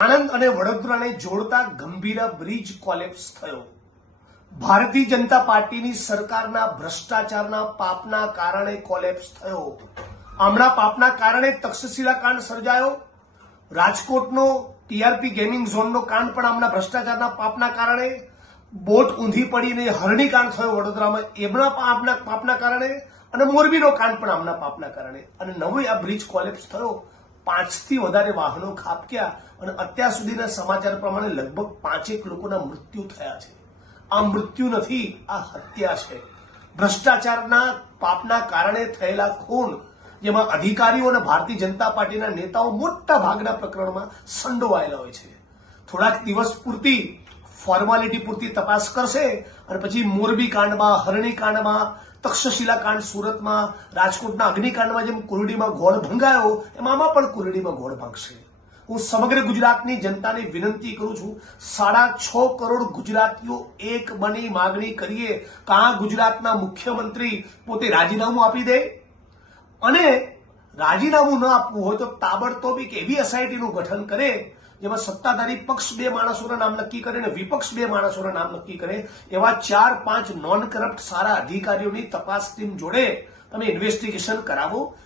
આણંદ અને વડોદરાને જોડતા ગંભીર બ્રિજ કોલેપ્સ થયો. ભારતીય જનતા પાર્ટીની સરકારના ભ્રષ્ટાચારના પાપના કારણે કોલેપ્સ થયો. આમના પાપના કારણે તક્ષશિલા કાંડ સર્જાયો. રાજકોટનો ટીઆરપી ગેમિંગ ઝોનનો કાંડ પણ આમના ભ્રષ્ટાચારના પાપના કારણે. બોટ ઊંધી પડીને હરણી કાંડ થયો વડોદરામાં. એમના આપના પાપના કારણે અને મોરબીનો કાંડ પણ આમના પાપના કારણે. અને નવો આ બ્રિજ કોલેપ્સ થયો. પાંચથી વધારે વાહનો ખાબક્યા અને અત્યાર સુધીના સમાચાર પ્રમાણે લગભગ પાંચેક લોકોના મૃત્યુ થયા છે. આ મૃત્યુ નથી, આ હત્યા છે. ભ્રષ્ટાચારના પાપના કારણે થયેલા ખૂન, જેમાં અધિકારીઓ અને ભારતીય જનતા પાર્ટીના નેતાઓ મોટા ભાગના પ્રકરણમાં સંડોવાયેલા હોય છે. થોડાક દિવસ પૂરતી ફોર્માલિટી પૂરતી તપાસ કરશે અને પછી મોરબી કાંડમાં, હરણી કાંડમાં, તક્ષશિલા કાંડ સુરતમાં, રાજકોટના અગ્નિકાંડમાં જેમ કુરડીમાં ગોળ ભંગાયો, એમાં પણ કુરડીમાં ગોળ ભાંગશે. હું સમગ્ર ગુજરાતની જનતાને વિનંતી કરું છું, સાડા છ કરોડ ગુજરાતીઓ એક બની માગણી કરીએ, કાં ગુજરાતના મુખ્યમંત્રી પોતે રાજીનામું આપી દે? અને રાજીનામું ન આપવું હોય તો તાબડતોબ એક એવી એસઆઈટીનું ગઠન કરે, જેમાં સત્તાધારી પક્ષ બે માણસોના નામ નક્કી કરે અને વિપક્ષ બે માણસોના નામ નક્કી કરે, એવા ચાર પાંચ નોન કરપ્ટ સારા અધિકારીઓની તપાસ ટીમ જોડે તમે ઇન્વેસ્ટિગેશન કરાવો.